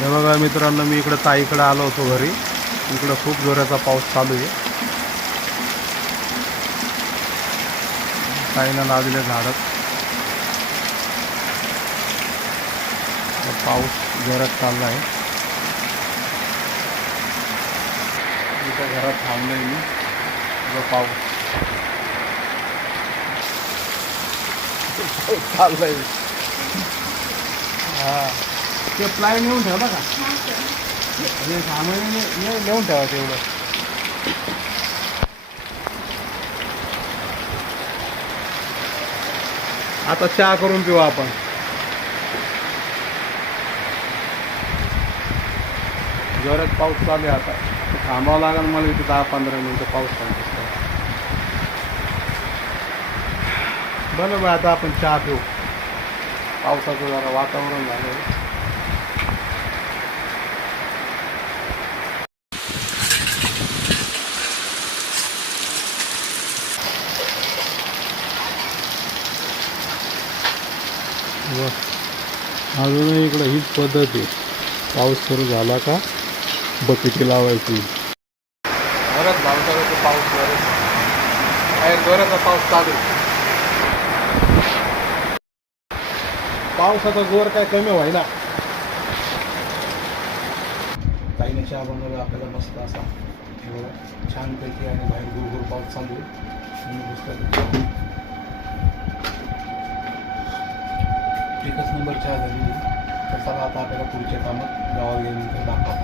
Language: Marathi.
हे बघा मित्रांनो मी इकडं ताईकडं आलो होतो घरी. इकडं खूप जोराचा पाऊस चालू आहे. ताईला लावलेले झाडं. तर पाऊस जोरात चालला आहे. इथं घरात थांबलोय मी. जो पाऊस आहे हा. ते प्लाय नेऊन ठेवला का. हे. सामान ने- ने- नेऊन ठेवा तेवढं. आता चहा करून पिऊ आपण. जोरात पाऊस चालू आहे आता. थांबावं लागेल मला इथे दहा पंधरा मिनिटं पाऊस थांबतो. बरं बरं आता आपण चहा पिऊ. पावसाचं जरा वातावरण झालं आहे अजूनही इकडं हीच पद्धत आहे. पाऊस सुरू झाला का? बकेटी लावायची. बरंच पावसाळ्याचा पाऊस बरंच बाहेर जोराचा पाऊस चालू पावसाचा जोर काय कमी व्हायला? काही चहा बनवला आपल्याला मस्त असा. एवढं छानपैकी आणि बाहेर गुरगुर पाऊस चालू आहे. पुस्तक एकच नंबर आजारी तर चला आता आपल्याला पुढच्या कामात गावाला गेल्यानंतर दाखवा.